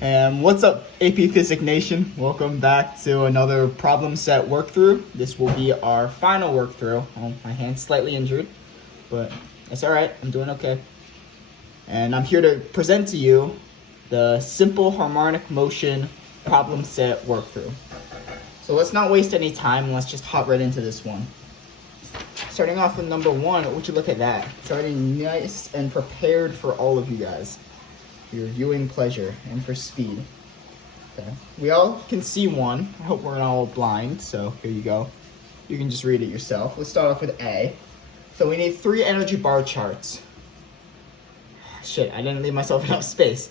What's up, AP Physics Nation? Welcome back to another problem set workthrough. This will be our final workthrough. Oh, my hand's slightly injured, but it's all right. I'm doing okay. And I'm here to present to you the simple harmonic motion problem set workthrough. So let's not waste any time and let's just hop right into this one. Starting off with number one, would you look at that? It's already nice and prepared for all of you guys. For your viewing pleasure and for speed. Okay. We all can see one. I hope we're not all blind, so here you go. You can just read it yourself. Let's start off with A. So we need 3 energy bar charts. Shit, I didn't leave myself enough space.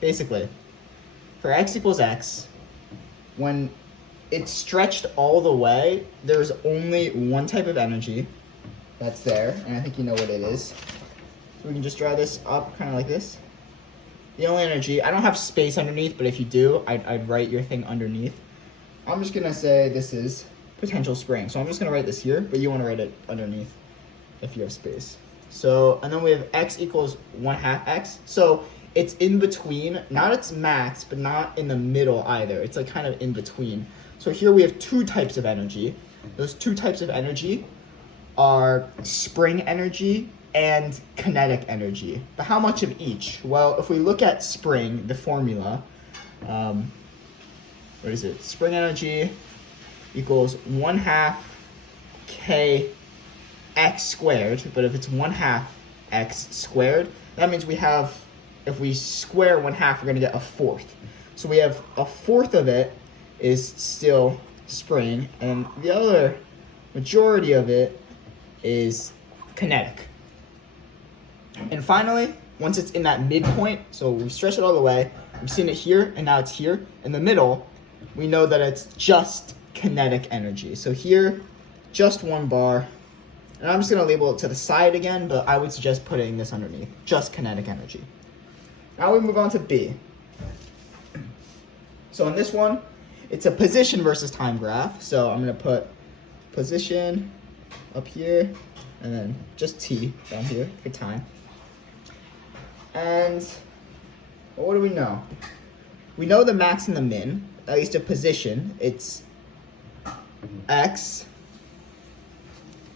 Basically, for x equals x, when it's stretched all the way, there's only one type of energy that's there, and I think you know what it is. So we can just draw this up kind of like this. The only energy, I don't have space underneath, but if you do, I'd write your thing underneath. I'm just gonna say this is potential spring. So I'm just gonna write this here, but you wanna write it underneath if you have space. So, and then we have x equals 1/2 x. So it's in between, not its max, but not in the middle either. It's like kind of in between. So here we have 2 types of energy. Those 2 types of energy are spring energy and kinetic energy. But how much of each? Well, if we look at spring, the formula, what is it? Spring energy equals 1/2 k x squared. But if it's 1/2 x squared, that means we have, if we square 1/2, we're going to get a fourth. So we have a fourth of it is still spring, and the other majority of it is kinetic. And finally, once it's in that midpoint, so we stretch it all the way, we've seen it here, and now it's here, in the middle, we know that it's just kinetic energy. So here, just 1 bar, and I'm just gonna label it to the side again, but I would suggest putting this underneath, just kinetic energy. Now we move on to B. So in this one, it's a position versus time graph, so I'm gonna put position up here, and then just T down here for time. And what do we know? We know the max and the min, at least a position. It's x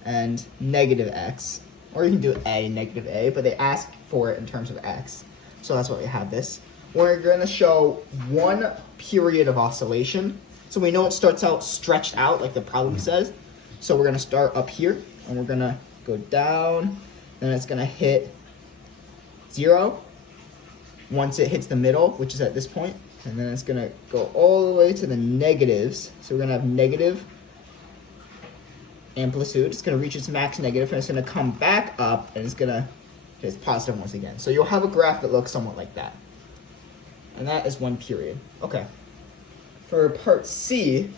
and negative x. Or you can do a, negative a, but they ask for it in terms of x. So that's why we have this. We're going to show 1 period of oscillation. So we know it starts out stretched out like the problem says. So we're going to start up here, and we're going to go down, then it's going to hit 0 once it hits the middle, which is at this point, and then it's going to go all the way to the negatives. So we're going to have negative amplitude. It's going to reach its max negative, and it's going to come back up, and it's going to hit its positive once again. So you'll have a graph that looks somewhat like that. And that is 1 period. Okay. For part C,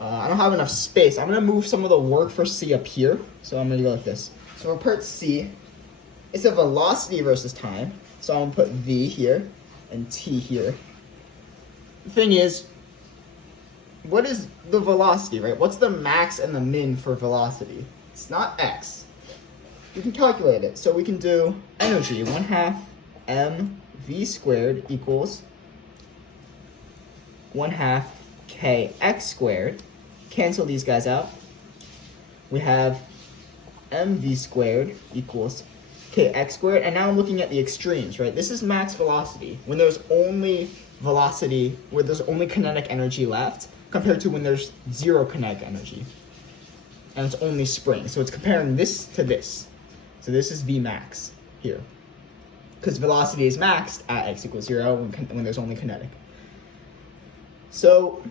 I don't have enough space. I'm going to move some of the work for C up here. So I'm going to go like this. So for part C, it's a velocity versus time. So I'm going to put V here and T here. The thing is, what is the velocity, right? What's the max and the min for velocity? It's not x. We can calculate it. So we can do energy, 1/2 mv squared equals 1/2 kx squared. Cancel these guys out. We have mv squared equals kx squared, and now I'm looking at the extremes, right? This is max velocity, when there's only velocity, where there's only kinetic energy left, compared to when there's 0 kinetic energy, and it's only spring. So it's comparing this to this. So this is V max here, because velocity is maxed at x equals 0 when there's only kinetic. So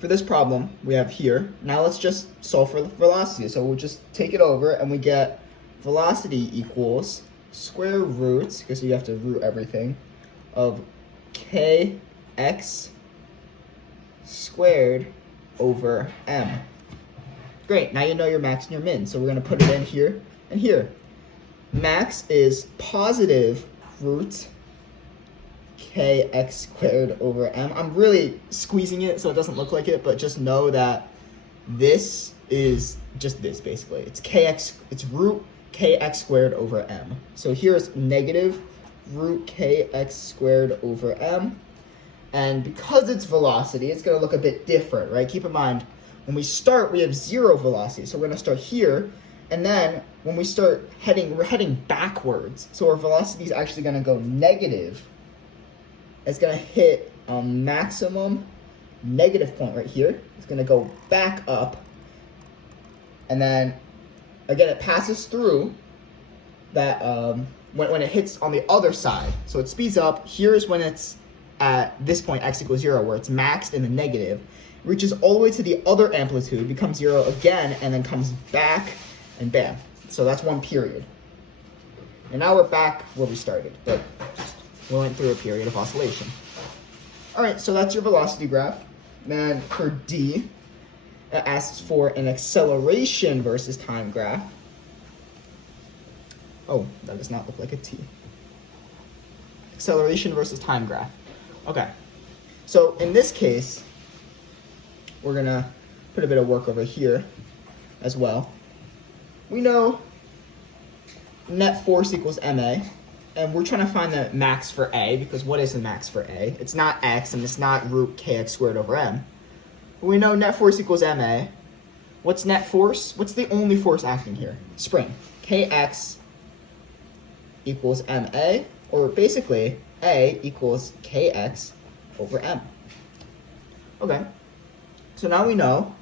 for this problem, we have here, now let's just solve for the velocity. So we'll just take it over, and we get velocity equals square root, because you have to root everything, of kx squared over m. Great, now you know your max and your min, so we're going to put it in here and here. Max is positive root kx squared over m. I'm really squeezing it so it doesn't look like it, but just know that this is just this basically. It's root kx squared over m. So here's negative root kx squared over m. And because it's velocity, it's going to look a bit different, right? Keep in mind, when we start, we have 0 velocity. So we're going to start here. And then when we start heading, we're heading backwards. So our velocity is actually going to go negative. It's going to hit a maximum negative point right here. It's going to go back up. And then, again, it passes through that when it hits on the other side. So it speeds up. Here's when it's at this point, x equals 0, where it's maxed in the negative. Reaches all the way to the other amplitude, becomes 0 again, and then comes back, and bam. So that's one period. And now we're back where we started, but we went through a period of oscillation. All right, so that's your velocity graph. Then for D, it asks for an acceleration versus time graph. Oh, that does not look like a T. Acceleration versus time graph. Okay, so in this case, we're gonna put a bit of work over here as well. We know net force equals ma, and we're trying to find the max for a, because what is the max for a? It's not x, and it's not root kx squared over m. But we know net force equals ma. What's net force? What's the only force acting here? Spring. Kx equals ma, or basically a equals kx over m. Okay, so now we know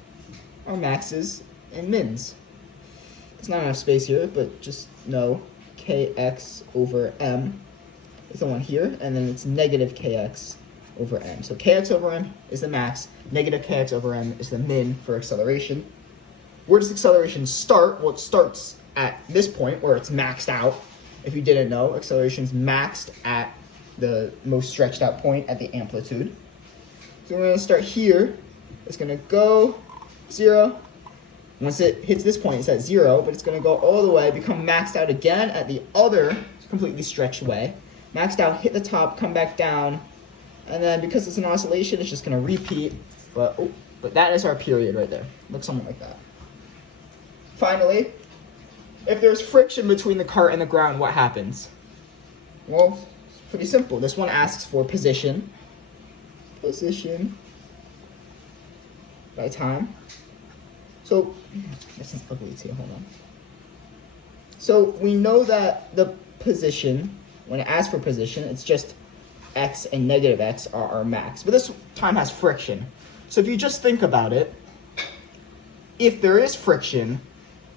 our maxes and mins. There's not enough space here, but just know kx over m is the one here, and then it's negative kx over m. So kx over m is the max, negative kx over m is the min for acceleration. Where does acceleration start? Well, it starts at this point where it's maxed out. If you didn't know, acceleration's maxed at the most stretched out point at the amplitude. So we're going to start here. It's going to go 0. Once it hits this point, it's at 0, but it's going to go all the way, become maxed out again at the other completely stretched way. Maxed out, hit the top, come back down, and then because it's an oscillation, it's just going to repeat. But that is our period right there. Looks something like that. Finally, if there's friction between the cart and the ground, what happens? Well, it's pretty simple. This one asks for position by time. So, that's an ugly T, hold on. So we know that the position, when it asks for position, it's just x and negative x are our max. But this time has friction. So if you just think about it, if there is friction,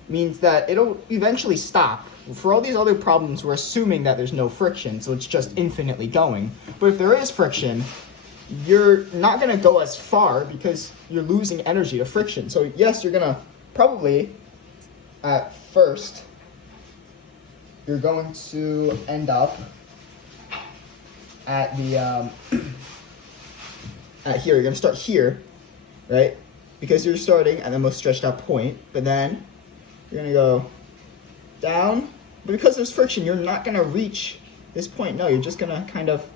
means that it'll eventually stop. For all these other problems, we're assuming that there's no friction, so it's just infinitely going. But if there is friction, you're not going to go as far because you're losing energy to friction. So yes, you're going to probably, at first, you're going to end up at the, at here. You're going to start here, right? Because you're starting at the most stretched out point, but then you're going to go down. But because there's friction, you're not going to reach this point. No, you're just going to kind of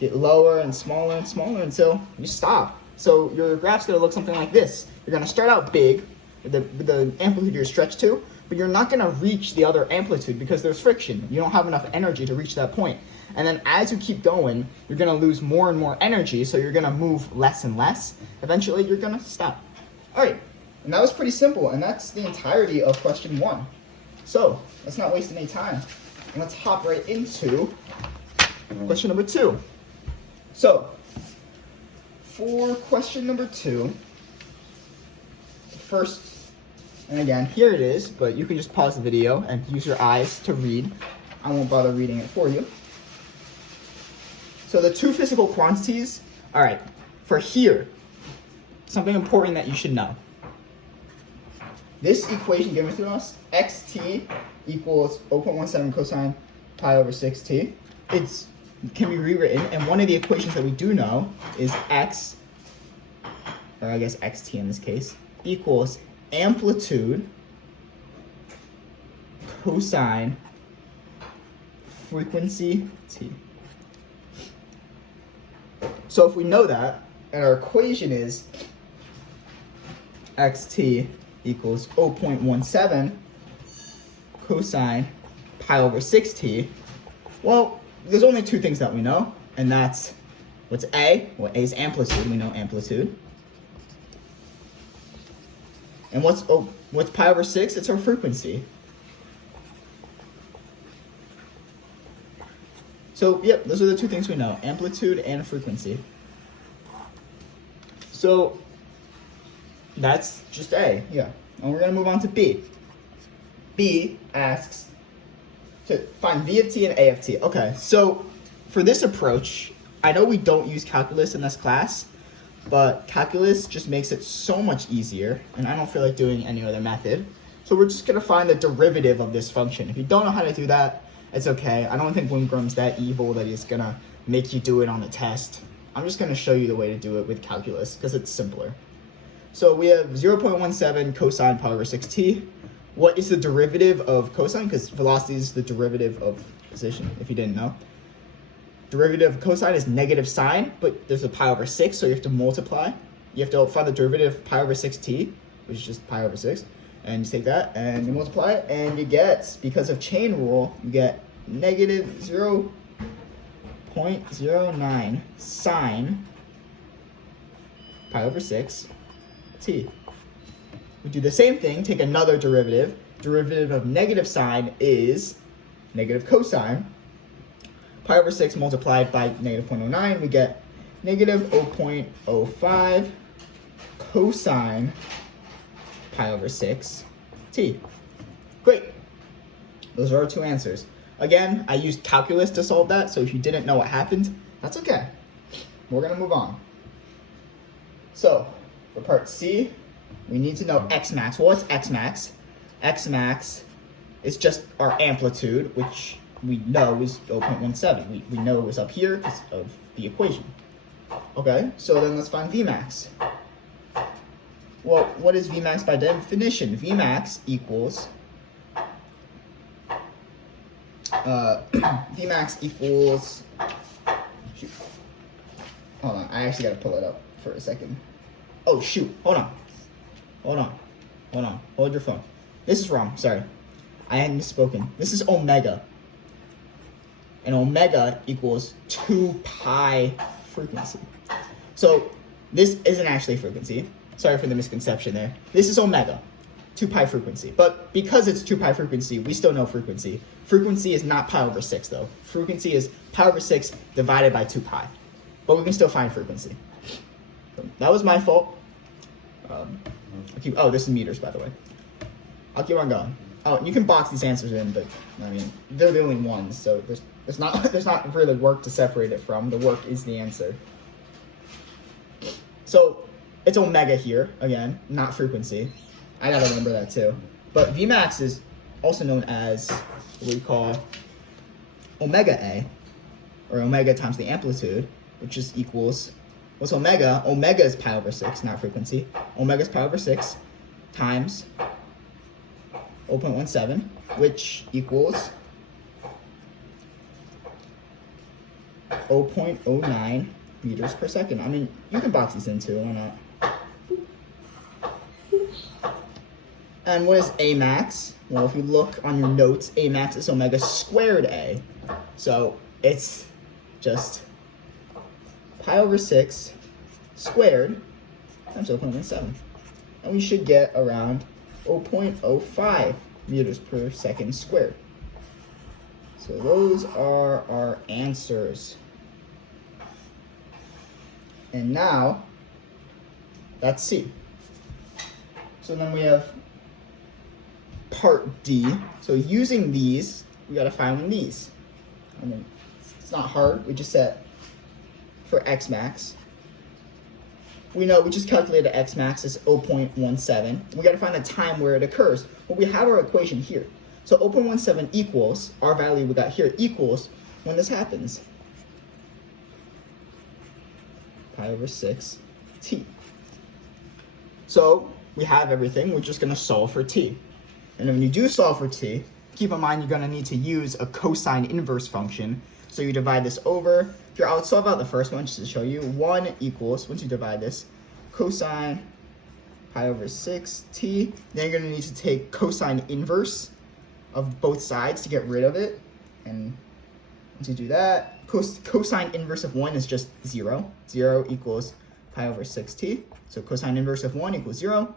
get lower and smaller until you stop. So your graph's going to look something like this. You're going to start out big with the amplitude you're stretched to, but you're not going to reach the other amplitude because there's friction. You don't have enough energy to reach that point. And then as you keep going, you're going to lose more and more energy, so you're going to move less and less. Eventually, you're going to stop. All right, and that was pretty simple, and that's the entirety of question 1. So let's not waste any time, and let's hop right into question number 2. So, for question number 2, first, and again, here it is, but you can just pause the video and use your eyes to read. I won't bother reading it for you. So the two physical quantities, all right, for here, something important that you should know. This equation given to us, xt equals 0.17 cosine pi over 6t. It can be rewritten, and one of the equations that we do know is x, or I guess xt in this case, equals amplitude cosine frequency t. So if we know that, and our equation is xt equals 0.17 cosine pi over 6t, well, there's only two things that we know, and that's what's A. Well, A is amplitude. We know amplitude. And what's pi over 6? It's our frequency. So, yep, those are the two things we know, amplitude and frequency. So, that's just A, yeah. And we're going to move on to B. B asks to find V of t and A of t. Okay, so for this approach, I know we don't use calculus in this class, but calculus just makes it so much easier, and I don't feel like doing any other method. So we're just going to find the derivative of this function. If you don't know how to do that, it's okay. I don't think Wingram's that evil that he's going to make you do it on the test. I'm just going to show you the way to do it with calculus because it's simpler. So we have 0.17 cosine pi over 6t. What is the derivative of cosine? Because velocity is the derivative of position, if you didn't know. Derivative of cosine is negative sine, but there's a pi over 6, so you have to multiply. You have to find the derivative of pi over 6t, which is just pi over 6. And you take that and you multiply it, and you get, because of chain rule, you get negative 0.09 sine pi over 6 t. We do the same thing, take another derivative. Derivative of negative sine is negative cosine. Pi over 6 multiplied by negative 0.09, we get negative 0.05 cosine pi over 6 t. Great. Those are our two answers. Again, I used calculus to solve that, so if you didn't know what happened, that's okay. We're going to move on. So, for part C, we need to know x max. Well, what's x max? X max is just our amplitude, which we know is 0.17. We know it was up here because of the equation. Okay, so then let's find Vmax. Well, what is Vmax by definition? Vmax equals Vmax equals, shoot. Hold on, I actually gotta pull it up for a second. Oh shoot, hold on. Hold your phone. This is wrong, sorry. I had misspoken. This is omega. And omega equals 2 pi frequency. So this isn't actually frequency. Sorry for the misconception there. This is omega, 2 pi frequency. But because it's 2 pi frequency, we still know frequency. Frequency is not pi over 6 though. Frequency is pi over 6 divided by 2 pi. But we can still find frequency. So that was my fault. Oh, this is meters, by the way. I'll keep on going. Oh, you can box these answers in, but I mean, they're the only ones, so there's not really work to separate it from. The work is the answer. So it's omega here, again, not frequency. I gotta remember that too. But Vmax is also known as what we call omega A, or omega times the amplitude, which is equals, what's omega? Omega is pi over 6, not frequency. Omega is pi over 6 times 0.17, which equals 0.09 meters per second. I mean, you can box these in too, why not? And what is A max? Well, if you look on your notes, A max is omega squared A. So it's just pi over 6 squared times 0.17. And we should get around 0.05 meters per second squared. So those are our answers. And now, that's C. So then we have part D. So using these, we gotta find these. I mean, it's not hard. We just set for X max. We know we just calculated X max is 0.17. We gotta find the time where it occurs. Well, we have our equation here. So 0.17 equals, our value we got here equals when this happens. Pi over 6 t. So we have everything. We're just gonna solve for t. And when you do solve for t, keep in mind you're gonna need to use a cosine inverse function. So you divide this over. Here, I'll solve out the first one just to show you. 1 equals, once you divide this, cosine pi over 6t. Then you're gonna need to take cosine inverse of both sides to get rid of it. And Once you do that, cosine inverse of 1 is just 0. 0 equals pi over 6t. So cosine inverse of 1 equals 0.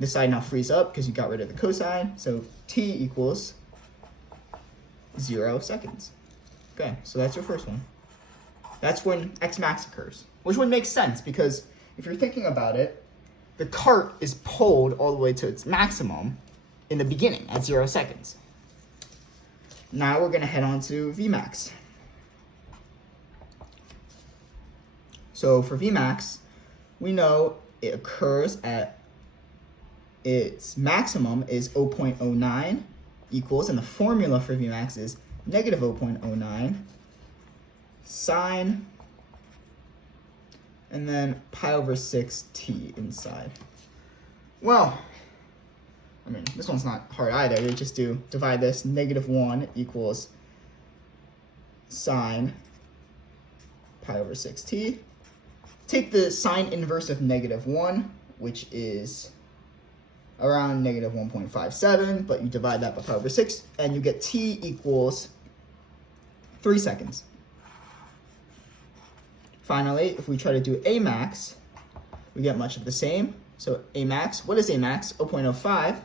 This side now frees up because you got rid of the cosine. So t equals 0 seconds. Okay, so that's your first one. That's when x max occurs, which would make sense because if you're thinking about it, the cart is pulled all the way to its maximum in the beginning at 0 seconds. Now we're going to head on to Vmax. So for Vmax, we know it occurs at its maximum is 0.09 equals, and the formula for Vmax is negative 0.09 sine, and then pi over 6t inside. Well, I mean, this one's not hard either. You just divide this. Negative 1 equals sine pi over 6t. Take the sine inverse of negative 1, which is around negative 1.57, but you divide that by pi over 6, and you get t equals 3 seconds. Finally, if we try to do A max, we get much of the same. So A max, what is A max? 0.05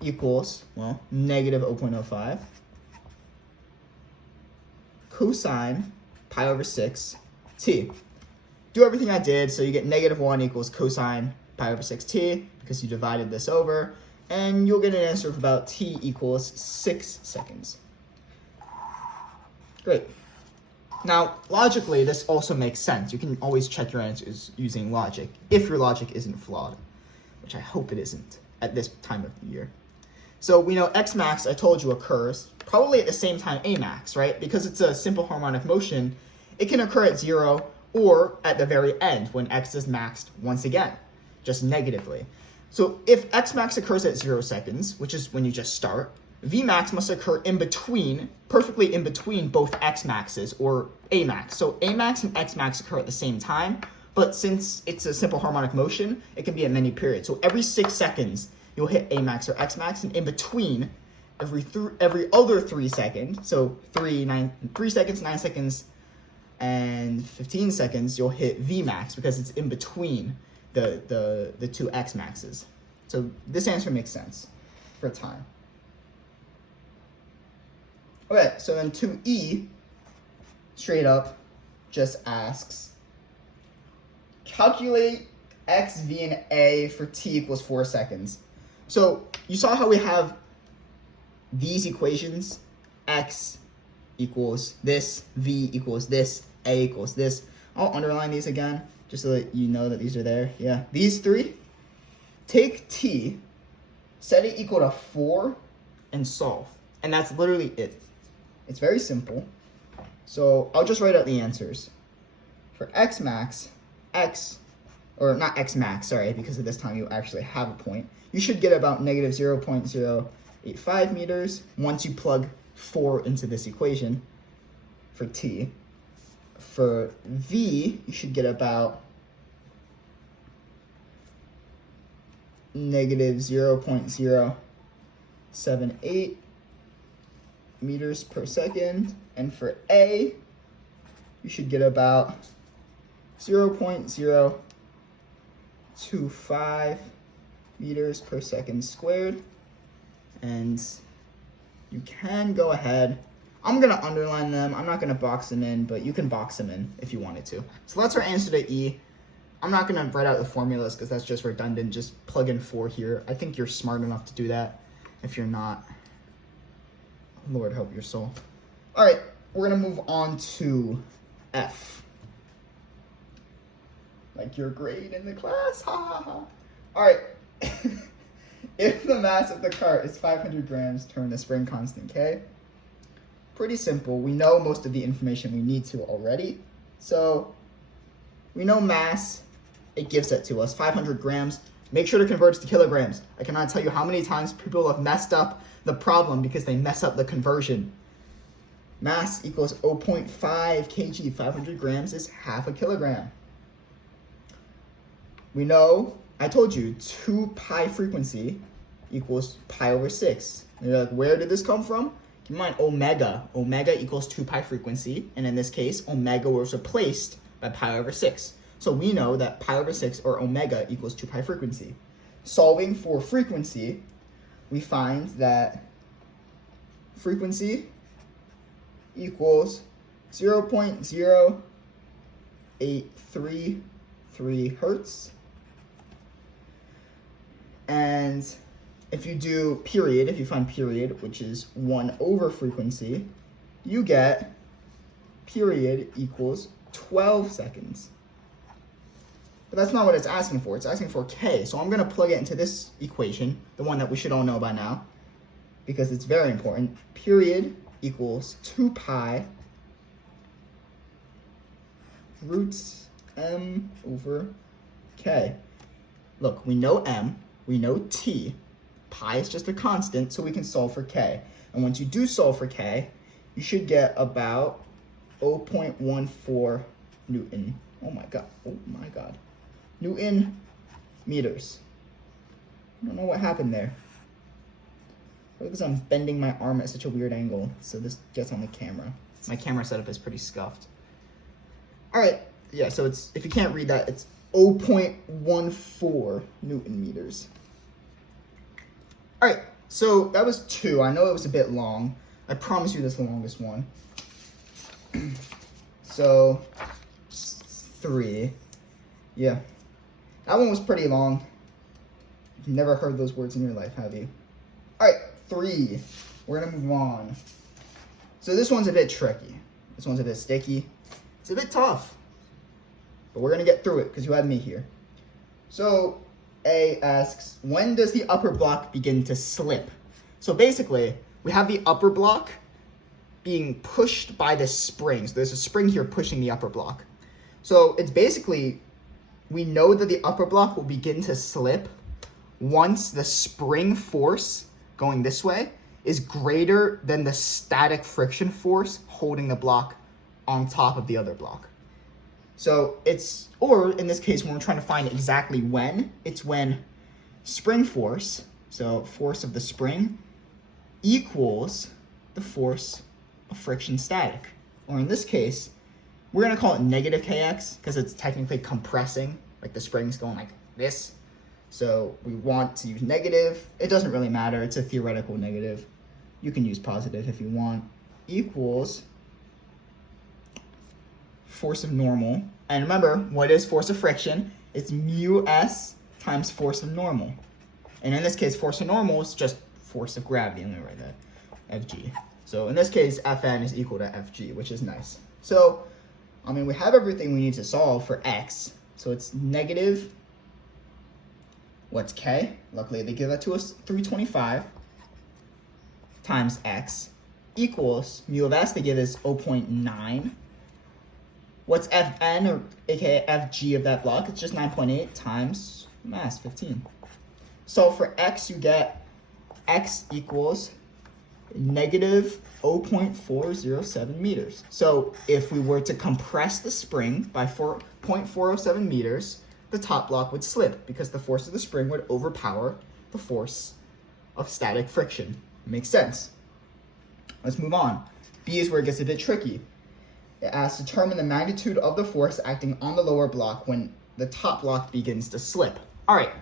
equals, well, negative 0.05 cosine pi over 6 t. Do everything I did, so you get negative 1 equals cosine pi over 6t because you divided this over, and you'll get an answer of about t equals 6 seconds. Great. Now, logically, this also makes sense. You can always check your answers using logic, if your logic isn't flawed, which I hope it isn't at this time of the year. So we know x max, I told you, occurs probably at the same time A max, right? Because it's a simple harmonic motion, it can occur at 0 or at the very end when x is maxed once again, just negatively. So if x max occurs at 0 seconds, which is when you just start, Vmax must occur in between, perfectly in between both x maxes or A max. So A max and x max occur at the same time, but since it's a simple harmonic motion, it can be at many periods. So every 6 seconds, you'll hit A max or x max, and in between, every other 3 seconds, so 3 seconds, 9 seconds, and 15 seconds, you'll hit Vmax because it's in between the two x maxes. So this answer makes sense for time. Okay, so then 2E straight up just asks, calculate x, v, and a for t equals 4 seconds. So you saw how we have these equations, x equals this, v equals this, a equals this. I'll underline these again, just so that you know that these are there. Yeah, these three, take t, set it equal to 4, and solve. And that's literally it. It's very simple. So I'll just write out the answers. For x max, or not x max, sorry, because at this time you actually have a point, you should get about negative 0.085 meters once you plug 4 into this equation for t. For v, you should get about negative 0.078 meters per second, and for a, you should get about 0.025 meters per second squared. And you can go ahead, I'm gonna underline them, I'm not gonna box them in, but you can box them in if you wanted to. So that's our answer to E. I'm not gonna write out the formulas because that's just redundant, just plug in 4 here. I think you're smart enough to do that. If you're not, Lord help your soul. All right, we're gonna move on to F. Like your grade in the class, ha ha ha. All right, if the mass of the cart is 500 grams, turn the spring constant K. Pretty simple. We know most of the information we need to already. So we know mass, it gives that to us, 500 grams. Make sure to convert it to kilograms. I cannot tell you how many times people have messed up the problem because they mess up the conversion. Mass equals 0.5 kg. 500 grams is half a kilogram. We know, I told you, 2 pi frequency equals pi over 6. And you're like, where did this come from? keep in mind omega equals 2 pi frequency, and in this case, omega was replaced by pi over 6. So we know that pi over 6, or omega, equals 2 pi frequency. Solving for frequency, we find that frequency equals 0.0833 hertz. And if you do period, if you find period, which is 1 over frequency, you get period equals 12 seconds. But that's not what it's asking for. It's asking for K. So I'm going to plug it into this equation, the one that we should all know by now, because it's very important. Period equals 2 pi roots m over K. Look, we know m, we know t. Pi is just a constant, so we can solve for K. And once you do solve for K, you should get about 0.14 Newton. Oh my god. Newton meters. I don't know what happened there. Probably because I'm bending my arm at such a weird angle, so this gets on the camera. My camera setup is pretty scuffed. All right, yeah, so it's, if you can't read that, it's 0.14 Newton meters. All right, so that was 2. I know it was a bit long. I promise you this is the longest one. So 3. Yeah, that one was pretty long. You've never heard those words in your life, have you? All right, 3. We're gonna move on. So this one's a bit tricky. This one's a bit sticky. It's a bit tough, but we're gonna get through it because you have me here. So A asks, when does the upper block begin to slip? So basically, we have the upper block being pushed by the spring. So there's a spring here pushing the upper block. So it's basically, we know that the upper block will begin to slip once the spring force going this way is greater than the static friction force holding the block on top of the other block. So it's, or in this case, when we're trying to find exactly when, it's when spring force, so force of the spring, equals the force of friction static. Or in this case, we're gonna call it negative kx because it's technically compressing, like the spring's going like this. So we want to use negative. It doesn't really matter, it's a theoretical negative. You can use positive if you want. Equals force of normal. And remember, what is force of friction? It's mu s times force of normal. And in this case, force of normal is just force of gravity. Let me write that, Fg. So in this case, Fn is equal to Fg, which is nice. So, I mean, we have everything we need to solve for x. So it's negative, what's K? Luckily, they give that to us, 325 times x equals mu of s, they give us 0.9. What's Fn, or aka Fg of that block? It's just 9.8 times mass, 15. So for x, you get x equals negative 0.407 meters. So if we were to compress the spring by 0.407 meters, the top block would slip because the force of the spring would overpower the force of static friction. Makes sense. Let's move on. B is where it gets a bit tricky. It asks, determine the magnitude of the force acting on the lower block when the top block begins to slip. All right,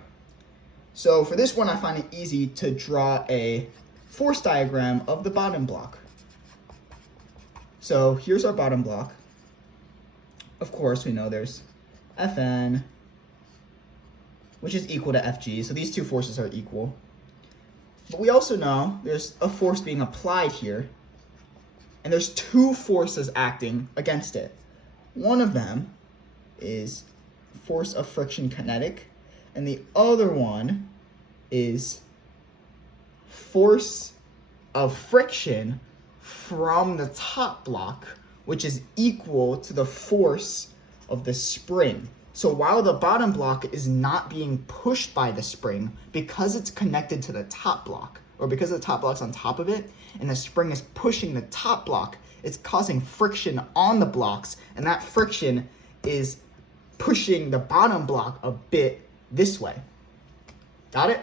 so for this one, I find it easy to draw a force diagram of the bottom block. So here's our bottom block. Of course, we know there's Fn, which is equal to Fg, so these two forces are equal. But we also know there's a force being applied here, and there's two forces acting against it. One of them is force of friction kinetic, and the other one is force of friction from the top block, which is equal to the force of the spring. So while the bottom block is not being pushed by the spring, because it's connected to the top block, or because the top block's on top of it, and the spring is pushing the top block, it's causing friction on the blocks, and that friction is pushing the bottom block a bit this way. Got it?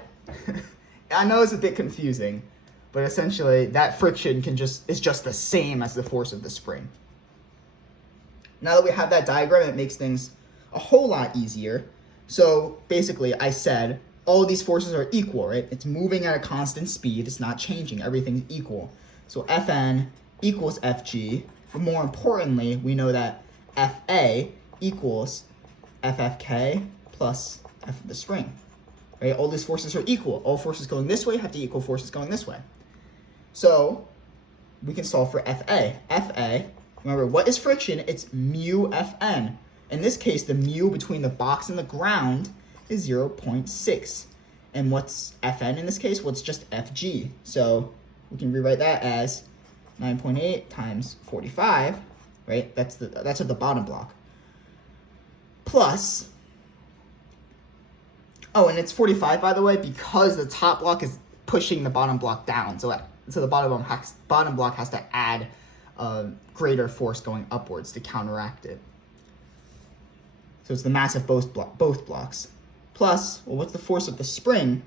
I know it's a bit confusing, but essentially that friction is just the same as the force of the spring. Now that we have that diagram, it makes things a whole lot easier. So basically, I said all of these forces are equal, right? It's moving at a constant speed. It's not changing. Everything's equal. So Fn equals Fg. But more importantly, we know that Fa equals Ffk plus F of the spring. Right? All these forces are equal. All forces going this way have to equal forces going this way. So we can solve for Fa. Fa, remember, what is friction? It's mu Fn. In this case, the mu between the box and the ground is 0.6. And what's Fn in this case? Well, it's just Fg. So we can rewrite that as 9.8 times 45, right? That's at the bottom block. Plus, oh, and it's 45, by the way, because the top block is pushing the bottom block down. So the bottom block has to add a greater force going upwards to counteract it. So it's the mass of both blocks. Plus, well, what's the force of the spring?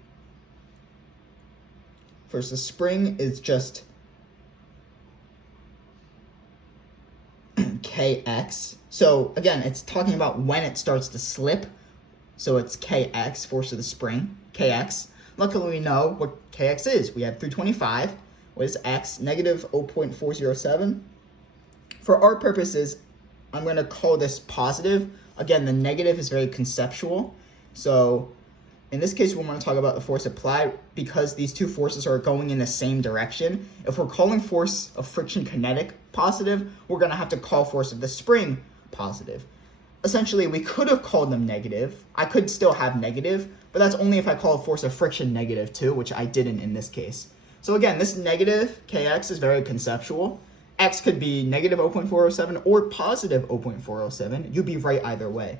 First, the spring is just kx. So again, it's talking about when it starts to slip. So it's kx, force of the spring, kx. Luckily, we know what kx is. We have 325. What is x? Negative 0.407. For our purposes, I'm going to call this positive. Again, the negative is very conceptual. So in this case, we want to talk about the force applied because these two forces are going in the same direction. If we're calling force of friction kinetic positive, we're going to have to call force of the spring positive. Essentially, we could have called them negative. I could still have negative, but that's only if I call force of friction negative too, which I didn't in this case. So again, this negative kx is very conceptual. X could be negative 0.407 or positive 0.407. You'd be right either way.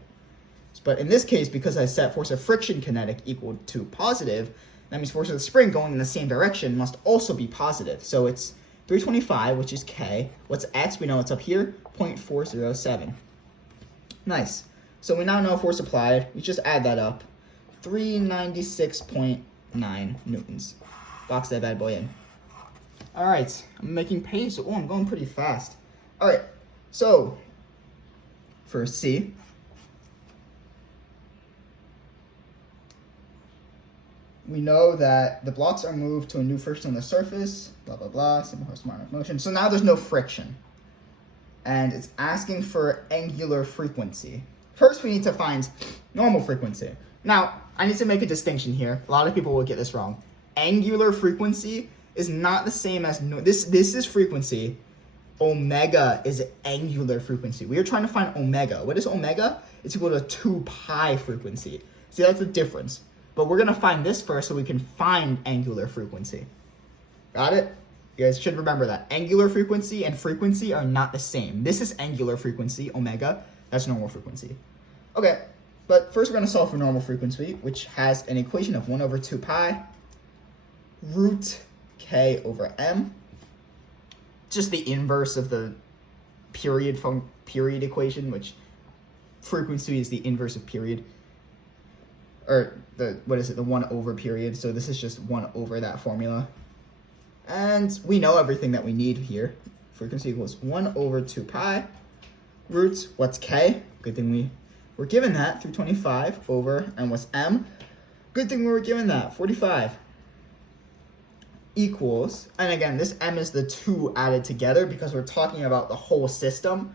But in this case, because I set force of friction kinetic equal to positive, that means force of the spring going in the same direction must also be positive. So it's 325, which is k. What's x? We know it's up here, 0.407. Nice. So we now know force applied. We just add that up. 396.9 newtons. Box that bad boy in. All right, I'm making pace. Oh, I'm going pretty fast. All right, so for C, we know that the blocks are moved to a new friction on the surface, blah, blah, blah, same horsepower of motion. So now there's no friction. And it's asking for angular frequency. First, we need to find normal frequency. Now, I need to make a distinction here. A lot of people will get this wrong. Angular frequency is not the same as, this is frequency. Omega is angular frequency. We are trying to find omega. What is omega? It's equal to 2 pi frequency. See, that's the difference. But we're going to find this first so we can find angular frequency. Got it? You guys should remember that. Angular frequency and frequency are not the same. This is angular frequency, omega. That's normal frequency. Okay, but first we're going to solve for normal frequency, which has an equation of 1 over 2 pi root k over m. Just the inverse of the period equation, which frequency is the inverse of period. Or the 1 over period. So this is just 1 over that formula. And we know everything that we need here. Frequency equals 1 over 2 pi root, what's k? Good thing we were given that, 325 over, and what's m? Good thing we were given that, 45. Equals, and again, this m is the 2 added together because we're talking about the whole system.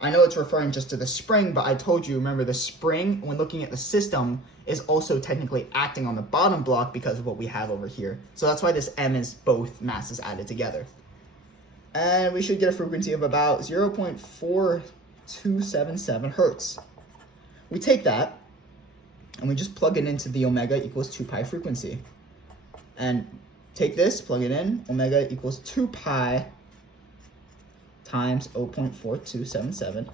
I know it's referring just to the spring, but I told you, remember, the spring, when looking at the system, is also technically acting on the bottom block because of what we have over here. So that's why this m is both masses added together. And we should get a frequency of about 0.4277 hertz. We take that, and we just plug it into the omega equals 2 pi frequency. And take this, plug it in, omega equals 2 pi times 0.4277,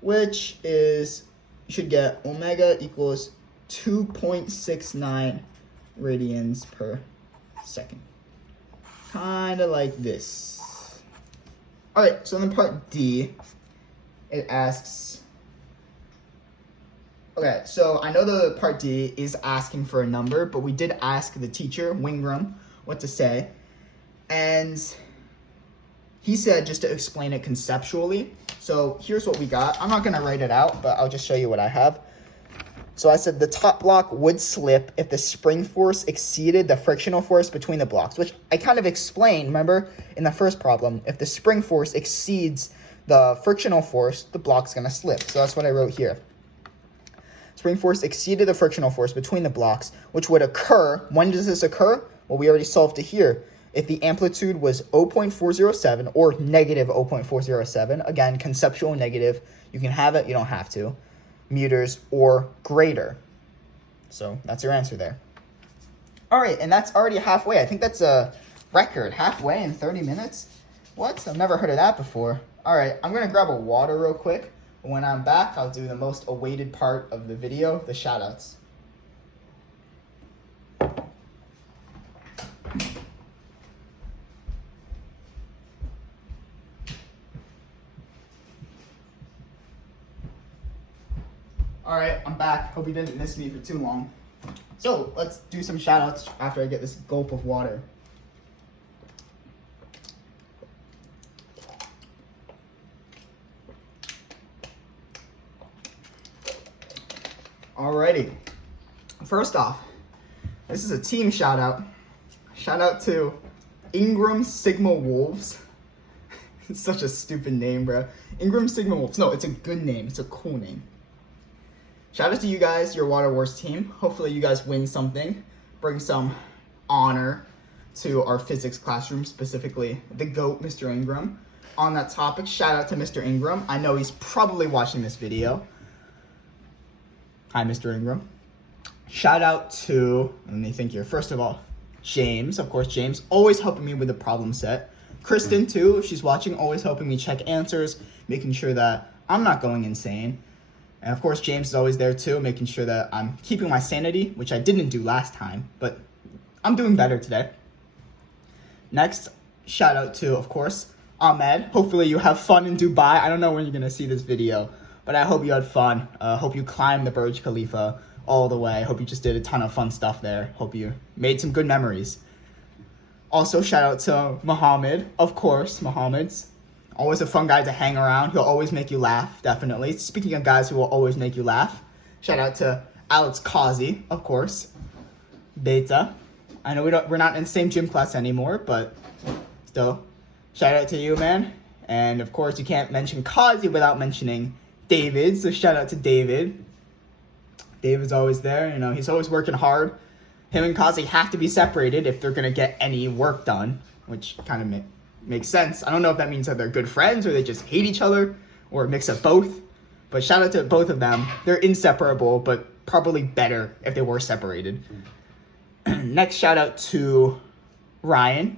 which is, you should get omega equals 2.69 radians per second. Kind of like this. All right, so in the part D, it asks, okay, so I know the part D is asking for a number, but we did ask the teacher, Wingram, what to say. And he said just to explain it conceptually. So here's what we got. I'm not going to write it out, but I'll just show you what I have. So I said the top block would slip if the spring force exceeded the frictional force between the blocks, which I kind of explained, remember, in the first problem. If the spring force exceeds the frictional force, the block's going to slip. So that's what I wrote here. Spring force exceeded the frictional force between the blocks, which would occur. When does this occur? Well, we already solved it here. If the amplitude was 0.407 or negative 0.407, again, conceptual negative, you can have it, you don't have to, meters or greater. So that's your answer there. All right, and that's already halfway. I think that's a record, halfway in 30 minutes. What? I've never heard of that before. All right, I'm going to grab a water real quick. When I'm back, I'll do the most awaited part of the video, the shout-outs. All right, I'm back. Hope you didn't miss me for too long. So let's do some shout-outs after I get this gulp of water. Alrighty. First off, this is a team shout-out. Shout-out to Ingram Sigma Wolves. It's such a stupid name, bro. Ingram Sigma Wolves. No, it's a good name. It's a cool name. Shout out to you guys, your Water Wars team. Hopefully you guys win something. Bring some honor to our physics classroom, specifically the GOAT, Mr. Ingram. On that topic, shout out to Mr. Ingram. I know he's probably watching this video. Hi, Mr. Ingram. Shout out to, let me think here. First of all, James. Of course, James, always helping me with the problem set. Kristen, too, if she's watching, always helping me check answers, making sure that I'm not going insane. And of course, James is always there too, making sure that I'm keeping my sanity, which I didn't do last time, but I'm doing better today. Next, shout out to, of course, Ahmed. Hopefully you have fun in Dubai. I don't know when you're going to see this video, but I hope you had fun. Hope you climbed the Burj Khalifa all the way. Hope you just did a ton of fun stuff there. Hope you made some good memories. Also, shout out to Muhammad. Of course, Muhammad's always a fun guy to hang around. He'll always make you laugh, definitely. Speaking of guys who will always make you laugh, shout out to Alex Kazi, of course. Beta. I know we're not in the same gym class anymore, but still, shout out to you, man. And of course, you can't mention Kazi without mentioning David, so shout out to David. David's always there, you know, he's always working hard. Him and Kazi have to be separated if they're gonna get any work done, which kind of makes sense. I don't know if that means that they're good friends or they just hate each other or a mix of both. But shout out to both of them. They're inseparable, but probably better if they were separated. Next, shout out to Ryan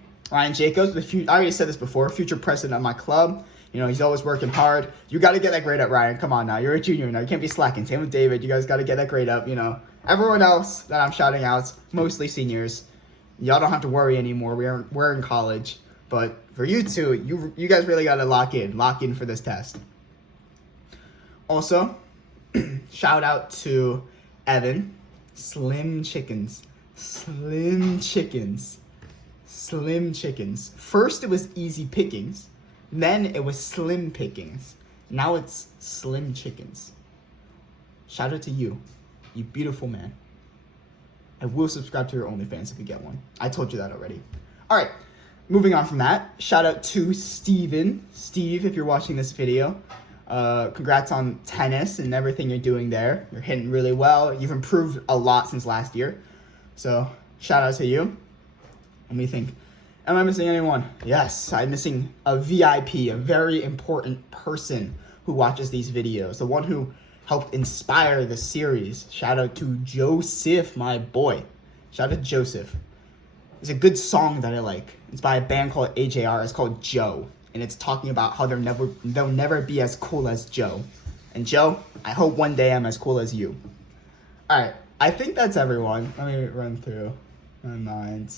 Jacobs. I already said this before, future president of my club. You know, he's always working hard. You got to get that grade up, Ryan. Come on now. You're a junior now. You can't be slacking. Same with David. You guys got to get that grade up, you know. Everyone else that I'm shouting out, mostly seniors. Y'all don't have to worry anymore. We're in college. But for you two, you guys really got to lock in for this test. Also, shout out to Evan. Slim chickens. First it was easy pickings. Then it was slim pickings. Now it's slim chickens. Shout out to you. You beautiful man. I will subscribe to your OnlyFans if you get one. I told you that already. All right. Moving on from that, shout out to Steven. Steve, if you're watching this video, congrats on tennis and everything you're doing there. You're hitting really well. You've improved a lot since last year. So, shout out to you. Let me think. Am I missing anyone? Yes, I'm missing a VIP, a very important person who watches these videos. The one who helped inspire the series. Shout out to Joseph, my boy. Shout out to Joseph. It's a good song that I like. It's by a band called AJR. It's called Joe. And it's talking about how they'll never be as cool as Joe. And Joe, I hope one day I'm as cool as you. Alright, I think that's everyone. Let me run through my mind.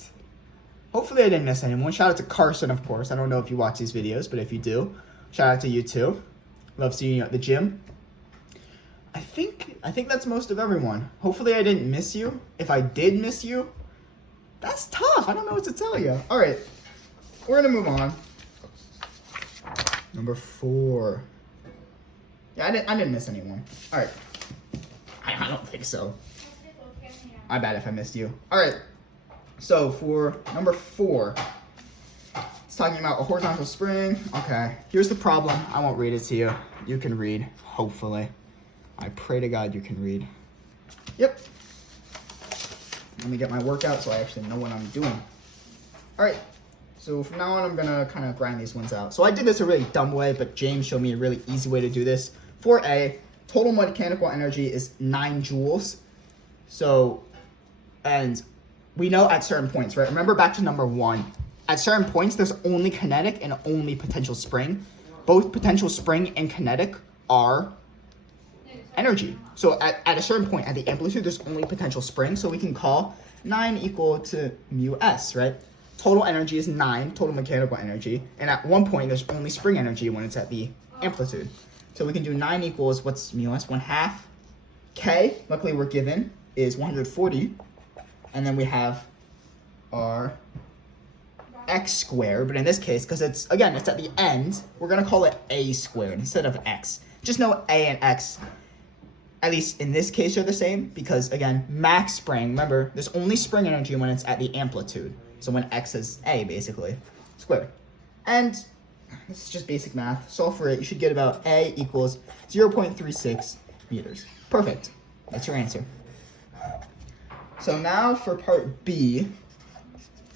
Hopefully I didn't miss anyone. Shout out to Carson, of course. I don't know if you watch these videos, but if you do, shout out to you too. Love seeing you at the gym. I think that's most of everyone. Hopefully I didn't miss you. If I did miss you, that's tough. I don't know what to tell you. All right. we're gonna move on. Number 4. Yeah, I didn't miss anyone. All right. I don't think so. I bet if I missed you. All right. So for number 4, it's talking about a horizontal spring. Okay. Here's the problem. I won't read it to you. You can read, hopefully. I pray to God you can read. Yep. Let me get my workout so I actually know what I'm doing. All right. So from now on, I'm going to kind of grind these ones out. So I did this a really dumb way, but James showed me a really easy way to do this. For A, total mechanical energy is 9 joules. So, and we know at certain points, right? Remember back to number 1. At certain points, there's only kinetic and only potential spring. Both potential spring and kinetic are energy. So at a certain point, at the amplitude, there's only potential spring. So we can call 9 equal to mu s, right? Total energy is 9, total mechanical energy. And at one point, there's only spring energy when it's at the amplitude. So we can do 9 equals, what's mu s? 1/2. K, luckily we're given, is 140. And then we have our x squared. But in this case, because it's at the end, we're going to call it a squared instead of x. Just know a and x, at least in this case, are the same. Because, again, max spring, remember, there's only spring energy when it's at the amplitude. So when x is a, basically, squared. And this is just basic math. Solve for it. You should get about a equals 0.36 meters. Perfect. That's your answer. So now for part B,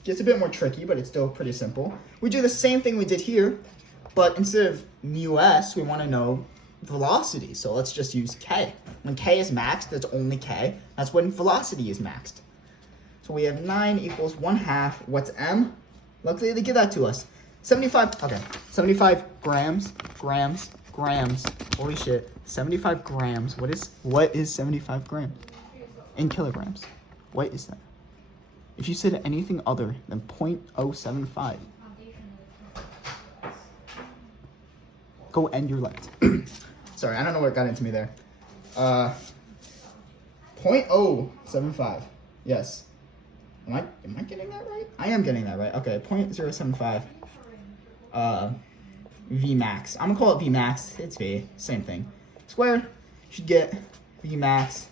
gets a bit more tricky, but it's still pretty simple. We do the same thing we did here, but instead of mu s, we want to know velocity. So let's just use k. When k is maxed, that's only k. That's when velocity is maxed. So we have 9 equals 1/2. What's m? Luckily, they give that to us. 75, okay. 75 grams. Holy shit. 75 grams. What is 75 grams? In kilograms. What is that? If you said anything other than 0.075, go end your life. Sorry, I don't know what got into me there. 0.075. Yes. Am I getting that right? I am getting that right. Okay, 0.075. V max. I'm gonna call it V max. It's V. Same thing. Squared. Should get V max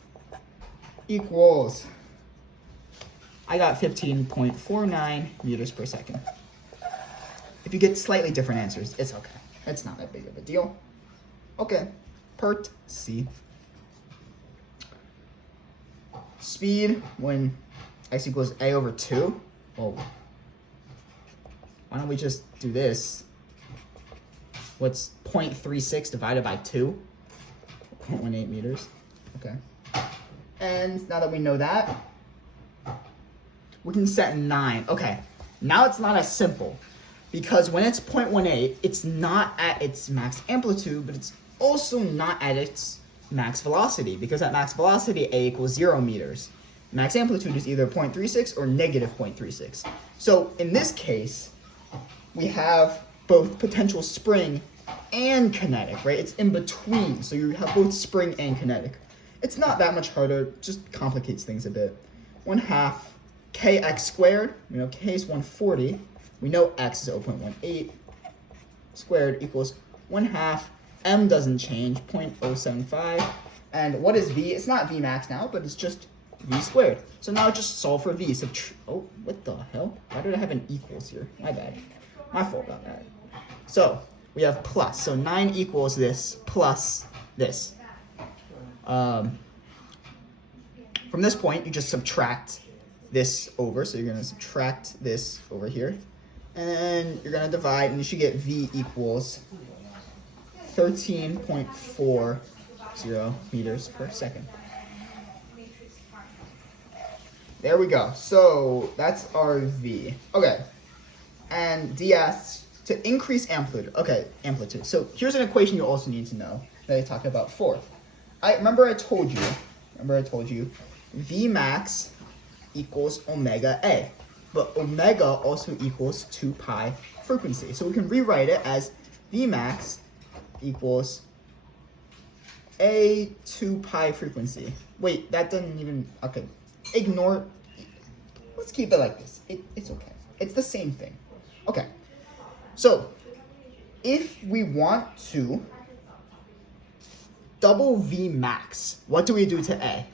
equals. I got 15.49 meters per second. If you get slightly different answers, it's okay. It's not that big of a deal. Okay. Part C. Speed when x equals a over 2. Well, why don't we just do this? What's 0.36 divided by 2? 0.18 meters. Okay. And now that we know that, we can set 9. Okay. Now it's not as simple. Because when it's 0.18, it's not at its max amplitude, but it's also not at its max velocity. Because at max velocity, a equals 0 meters. Max amplitude is either 0.36 or negative 0.36. So in this case, we have both potential spring and kinetic, right? It's in between, so you have both spring and kinetic. It's not that much harder, just complicates things a bit. 1/2 kx squared, we know k is 140, we know x is 0.18, squared equals 1/2, m doesn't change, 0.075, and what is v? It's not v max now, but it's just v squared. So now just solve for v. Oh, what the hell? Why did I have an equals here? My bad. My fault about that. So we have plus. So 9 equals this plus this. From this point, you just subtract this over. So you're going to subtract this over here. And you're going to divide, and you should get v equals 13.40 meters per second. There we go. So that's our v. Okay. And d asks to increase amplitude. Okay, amplitude. So here's an equation you also need to know that I talked about before. I told you v max equals omega a. But omega also equals 2 pi frequency. So we can rewrite it as v max equals a 2 pi frequency. Wait, that doesn't even, okay. Ignore, let's keep it like this. It's okay. It's the same thing. Okay, So if we want to double V max, what do we do to A?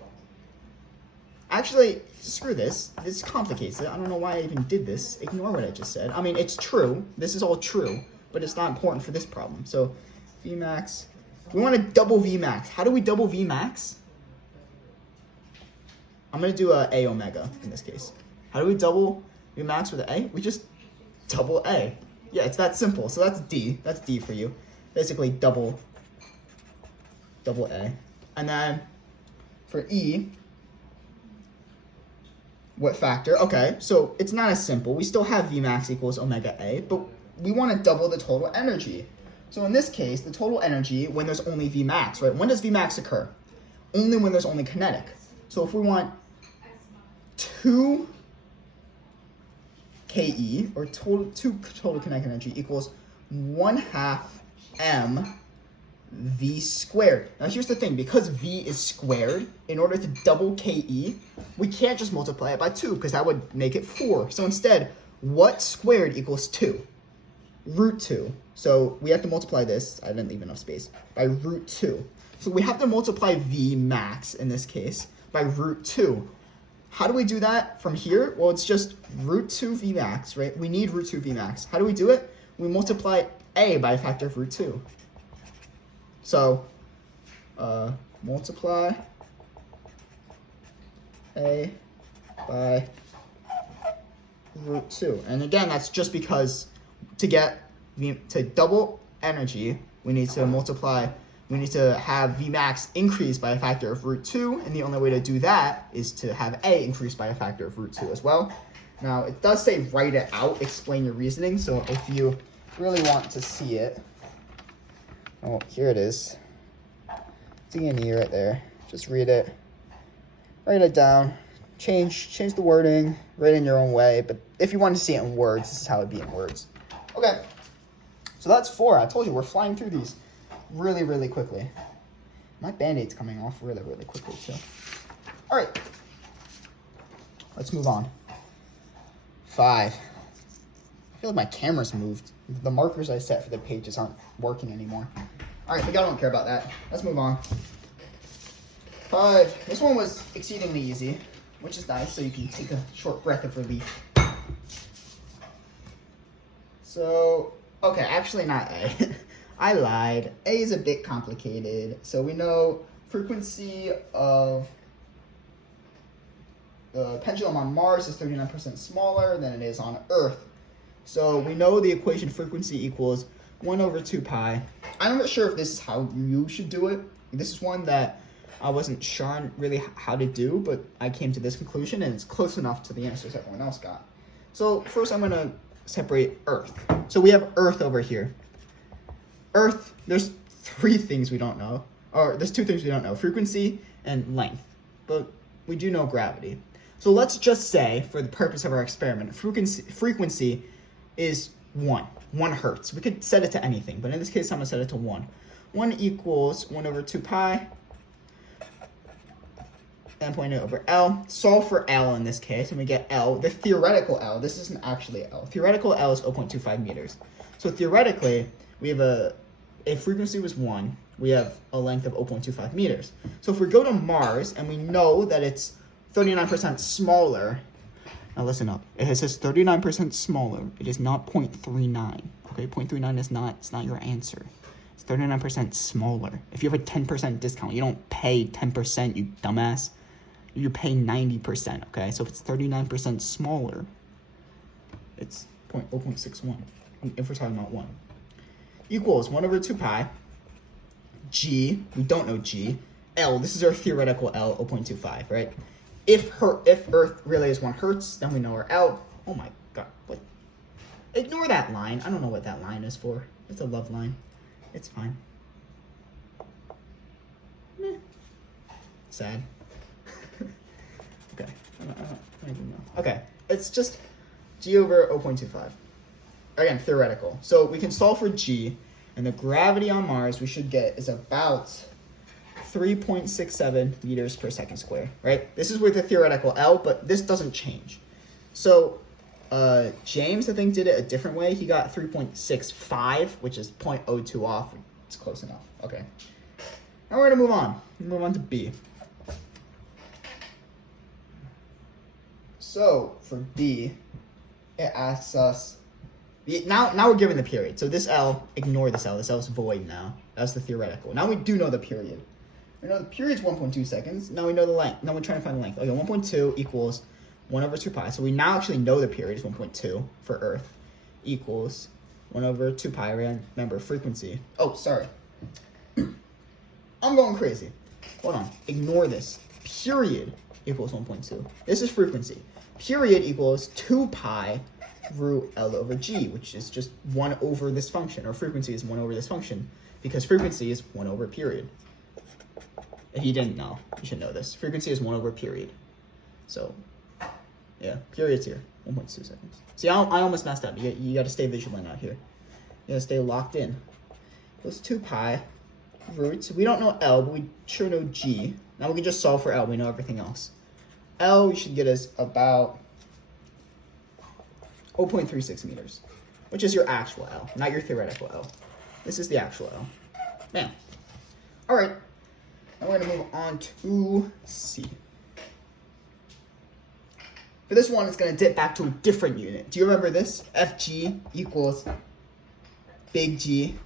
Actually, screw this. This complicates it. I don't know why I even did this. Ignore what I just said. I mean, it's true. This is all true, but it's not important for this problem. So V max, we want to double V max. How do we double V max? I'm going to do A omega in this case. How do we double V max with A? We just double A. Yeah, it's that simple. So that's D. That's D for you. Basically double A. And then for E, what factor? Okay, so it's not as simple. We still have V max equals omega A, but we want to double the total energy. So in this case, the total energy when there's only V max, right? When does V max occur? Only when there's only kinetic. So if we want 2 KE, or total kinetic energy, equals 1/2 m V squared. Now here's the thing, because V is squared, in order to double KE, we can't just multiply it by 2, because that would make it 4. So instead, what squared equals 2? Root 2. So we have to multiply this, I didn't leave enough space, by root 2. So we have to multiply V max, in this case, by root 2. How do we do that from here? Well, it's just root 2 V max, right? We need root 2 V max. How do we do it? We multiply A by a factor of root 2. So, multiply A by root 2. And again, that's just because to double energy, we need to have V max increase by a factor of root 2, and the only way to do that is to have A increase by a factor of root 2 as well. Now, it does say write it out, explain your reasoning, so if you really want to see it, oh, here it is. D&E right there. Just read it. Write it down. Change the wording. Write it in your own way. But if you want to see it in words, this is how it'd be in words. Okay. So that's 4. I told you we're flying through these really, really quickly. My Band-Aid's coming off really, really quickly too. All right. Let's move on. 5. I feel like my camera's moved. The markers I set for the pages aren't working anymore. All right, but y'all don't care about that. Let's move on. 5. This one was exceedingly easy, which is nice, so you can take a short breath of relief. So, okay, actually not A. I lied. A is a bit complicated. So we know frequency of the pendulum on Mars is 39% smaller than it is on Earth. So we know the equation frequency equals 1 over 2 pi. I'm not sure if this is how you should do it. This is one that I wasn't sure on really how to do, but I came to this conclusion, and it's close enough to the answers everyone else got. So first I'm going to separate Earth. So we have Earth over here. Earth, there's 3 things we don't know. Or there's 2 things we don't know, frequency and length. But we do know gravity. So let's just say, for the purpose of our experiment, frequency is 1 hertz. We could set it to anything, but in this case, I'm going to set it to 1. 1 equals 1 over 2 pi, and point it over L. Solve for L in this case, and we get L. The theoretical L, this isn't actually L. Theoretical L is 0.25 meters. So theoretically, we have if frequency was 1, we have a length of 0.25 meters. So if we go to Mars, and we know that it's 39% smaller, now listen up. It says 39% smaller. It is not 0.39. Okay, 0.39 is not, it's not your answer. It's 39% smaller. If you have a 10% discount, you don't pay 10%, you dumbass. You pay 90%, okay? So if it's 39% smaller, it's 0.61, if we're talking about 1. Equals 1 over 2 pi. G, we don't know G. L, this is our theoretical L, 0.25, right? If Earth really is 1 hertz, then we know our L. Oh my god, what? Ignore that line. I don't know what that line is for. It's a love line. It's fine. Meh. Sad. Okay. I don't even know. Okay. It's just G over 0.25. Again, theoretical. So we can solve for G, and the gravity on Mars we should get is about 3.67 meters per second square, right? This is with the theoretical L, but this doesn't change. So James, I think, did it a different way. He got 3.65, which is 0.02 off. It's close enough. Okay. Now we're going to move on. Move on to B. So, for B, it asks us... Now we're given the period. So this L, ignore this L. This L is void now. That's the theoretical. Now we do know the period. We know the period is 1.2 seconds. Now we know the length. Now we're trying to find the length. Okay, 1.2 equals 1 over 2 pi. So we now actually know the period is 1.2 for Earth equals 1 over 2 pi. Remember, frequency. Oh, sorry. I'm going crazy. Hold on. Ignore this. Period equals 1.2. This is frequency. Period equals 2 pi root L over G, which is just 1 over this function, or frequency is 1 over this function, because frequency is 1 over period. If you didn't know, you should know this. Frequency is 1 over period. So, yeah, period's here, 1.2 seconds. See, I almost messed up. You got to stay vigilant out here. You got to stay locked in. Those 2 pi roots. We don't know L, but we sure know G. Now we can just solve for L. We know everything else. L, we should get us about 0.36 meters, which is your actual L, not your theoretical L. This is the actual L. Bam. All right. Now we're going to move on to C. For this one, it's going to dip back to a different unit. Do you remember this? Fg equals big G,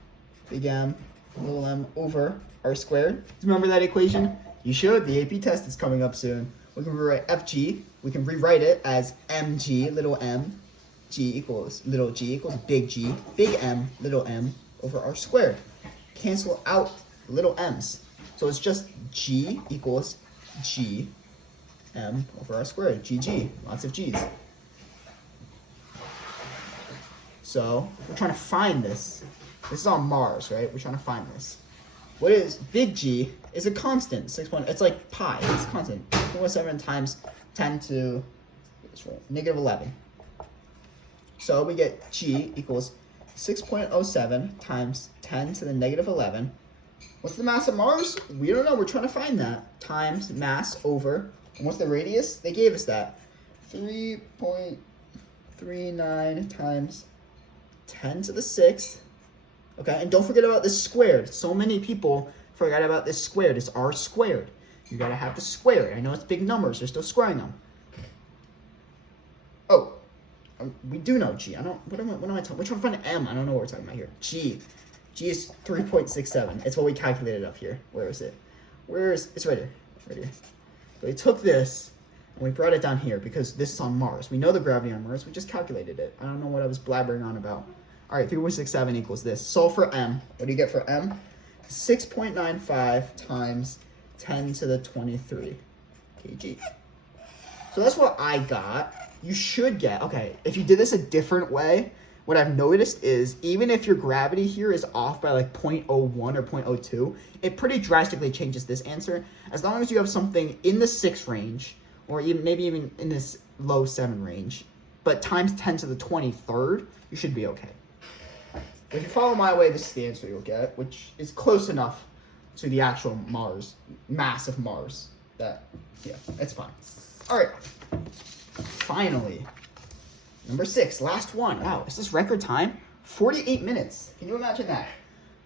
big M, little m over r squared. Do you remember that equation? You should. The AP test is coming up soon. We can rewrite Fg. We can rewrite it as mg, little m, g equals big G, big M, little m over r squared. Cancel out little m's. So it's just G equals G M over r squared. GG. Lots of G's. So we're trying to find this. This is on Mars, right? We're trying to find this. What is big G is a constant. It's like pi. It's a constant. 2.7 times 10 to negative 11. So we get G equals 6.07 times 10 to the negative 11. What's the mass of Mars? We don't know. We're trying to find that. Times mass over. And what's the radius? They gave us that. 3.39 times 10 to the 6th. Okay, and don't forget about this squared. So many people forgot about this squared. It's r squared. You gotta have the squared. I know it's big numbers. They're still squaring them. Oh, we do know G. What am I talking? We're trying to find M. I don't know what we're talking about here. G is 3.67. It's what we calculated up here. Where is it? It's right here. Right here. So we took this and we brought it down here because this is on Mars. We know the gravity on Mars. We just calculated it. I don't know what I was blabbering on about. All right, 3.67 equals this. Solve for M. What do you get for M? 6.95 times 10 to the 23 kg. So that's what I got. You should get, okay, if you did this a different way, what I've noticed is even if your gravity here is off by like 0.01 or 0.02, it pretty drastically changes this answer. As long as you have something in the 6 range, or even maybe even in this low 7 range, but times 10 to the 23rd, you should be okay. If you follow my way, this is the answer you'll get, which is close enough to the actual Mars, mass of Mars, that, yeah, it's fine. All right, finally, number 6, last one. Wow, is this record time? 48 minutes. Can you imagine that?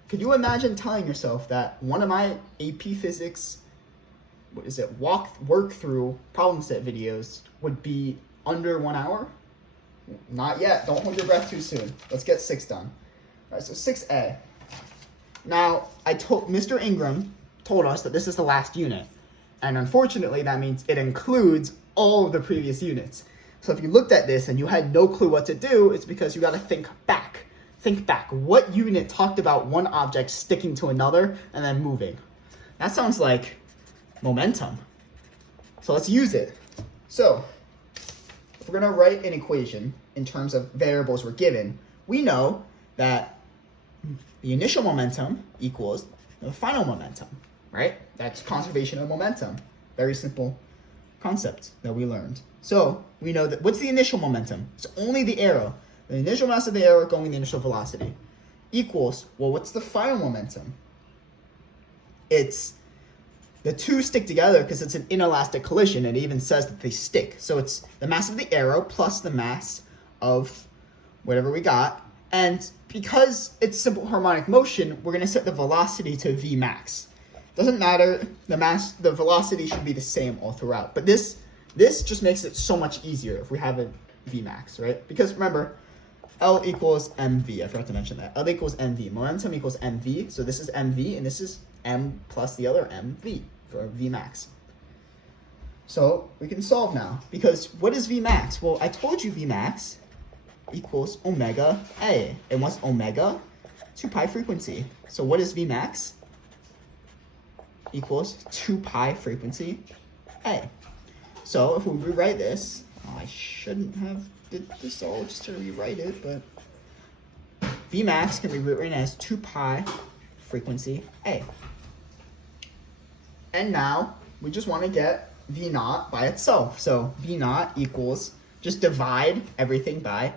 Could you imagine telling yourself that one of my AP Physics, work through problem set videos would be under 1 hour? Not yet. Don't hold your breath too soon. Let's get 6 done. All right, so 6A. Now, Mr. Ingram told us that this is the last unit. And unfortunately, that means it includes all of the previous units. So if you looked at this and you had no clue what to do, it's because you got to think back. Think back. What unit talked about one object sticking to another and then moving? That sounds like momentum. So let's use it. So if we're going to write an equation in terms of variables we're given, we know that the initial momentum equals the final momentum, right? That's conservation of momentum. Very simple concept that we learned. So we know that what's the initial momentum? It's only the arrow. The initial mass of the arrow going the initial velocity equals, well, what's the final momentum? It's the two stick together because it's an inelastic collision, and it even says that they stick. So it's the mass of the arrow plus the mass of whatever we got. And because it's simple harmonic motion, we're going to set the velocity to v max. Doesn't matter, the velocity should be the same all throughout. But this just makes it so much easier if we have a v max, right? Because remember, L equals mv. I forgot to mention that. L equals mv. Momentum equals mv. So this is mv, and this is m plus the other mv for v max. So we can solve now. Because what is v max? Well, I told you v max equals omega a. And what's omega? 2 pi frequency. So what is v max? Equals 2 pi frequency a. So if we rewrite this, I shouldn't have did this all just to rewrite it, but v max can be rewritten as 2 pi frequency a. And now we just want to get v naught by itself. So v naught equals, just divide everything by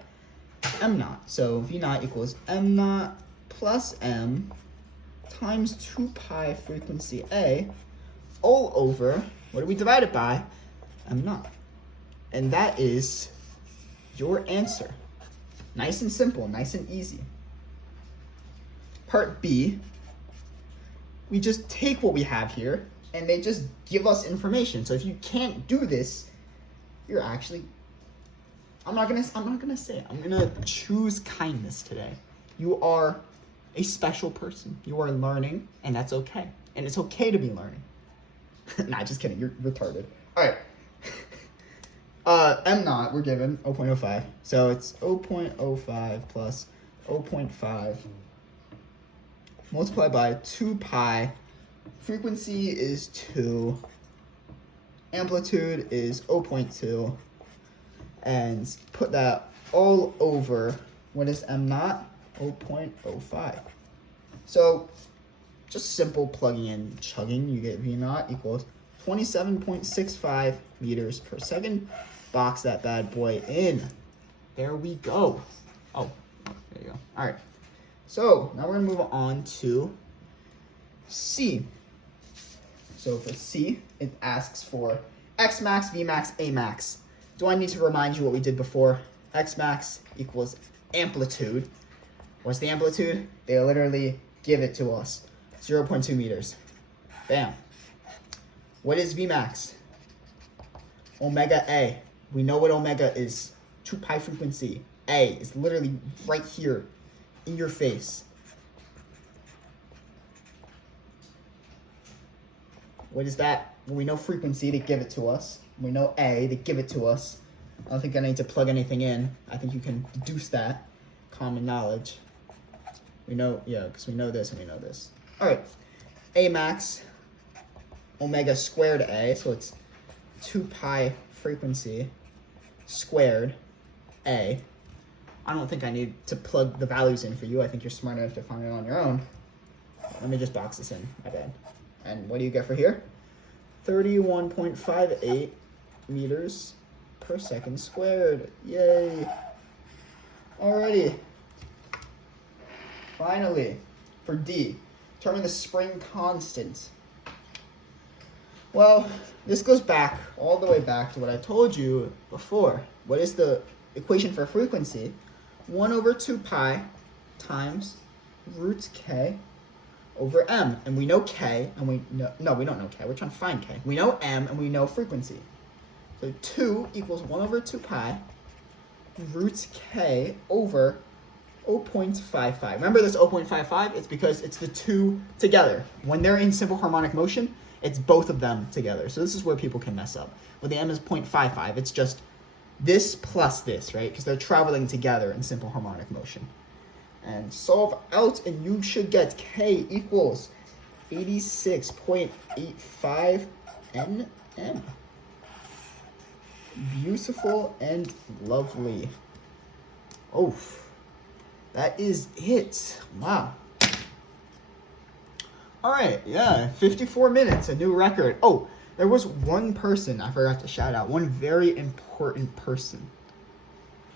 m naught. So v naught equals m naught plus m times 2 pi frequency a all over, what do we divide it by? M naught. And that is your answer. Nice and simple, nice and easy. Part B, we just take what we have here and they just give us information. So if you can't do this, you're actually, I'm not gonna say it. I'm gonna choose kindness today. You are a special person. You are learning, and that's okay. And it's okay to be learning. Nah, just kidding. You're retarded. All right. M naught, we're given 0.05. So it's 0.05 plus 0.5 multiplied by 2 pi. Frequency is 2. Amplitude is 0.2. And put that all over, what is M naught? 0.05. So just simple plugging in, chugging, you get v naught equals 27.65 meters per second. Box that bad boy in. There we go. Oh, there you go. All right. So now we're gonna move on to C. So for C, it asks for X max, V max, A max. Do I need to remind you what we did before? X max equals amplitude. What's the amplitude? They literally give it to us. 0.2 meters. Bam. What is V max? Omega A. We know what omega is. 2 pi frequency. A is literally right here in your face. What is that? Well, we know frequency, they give it to us. We know A, they give it to us. I don't think I need to plug anything in. I think you can deduce that. Common knowledge. We know, yeah, because we know this and we know this. All right, A max, omega squared A, so it's 2 pi frequency squared A. I don't think I need to plug the values in for you. I think you're smart enough to find it on your own. Let me just box this in, my bad. And what do you get for here? 31.58 meters per second squared. Yay. Alrighty. Finally, for D, determine the spring constant. Well, this goes back, all the way back to what I told you before. What is the equation for frequency? 1 over 2 pi times root k over m. And we know k, and we know, no, we don't know k. We're trying to find k. We know m, and we know frequency. So 2 equals 1 over 2 pi root k over 0.55. Remember this 0.55? It's because it's the two together. When they're in simple harmonic motion, it's both of them together. So this is where people can mess up. Well, the m is 0.55. It's just this plus this, right? Because they're traveling together in simple harmonic motion. And solve out, and you should get k equals 86.85 nm. Beautiful and lovely. Oh, that is it. Wow. All right, yeah, 54 minutes, a new record. Oh, there was one person I forgot to shout out, one very important person.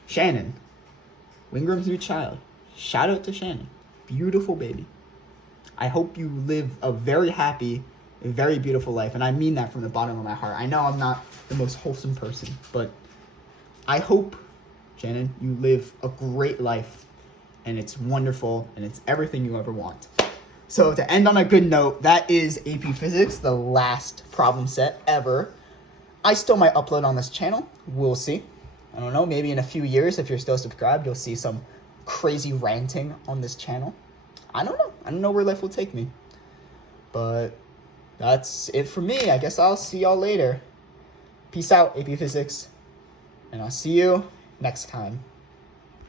Shannon, Wingram's new child. Shout out to Shannon. Beautiful baby. I hope you live a very happy, a very beautiful life, and I mean that from the bottom of my heart. I know I'm not the most wholesome person, but I hope Shannon, you live a great life, and it's wonderful, and it's everything you ever want. So to end on a good note, that is AP Physics, the last problem set ever. I still might upload on this channel. We'll see. I don't know, maybe in a few years, if you're still subscribed, you'll see some crazy ranting on this channel. I don't know. I don't know where life will take me. But that's it for me. I guess I'll see y'all later. Peace out, AP Physics. And I'll see you next time.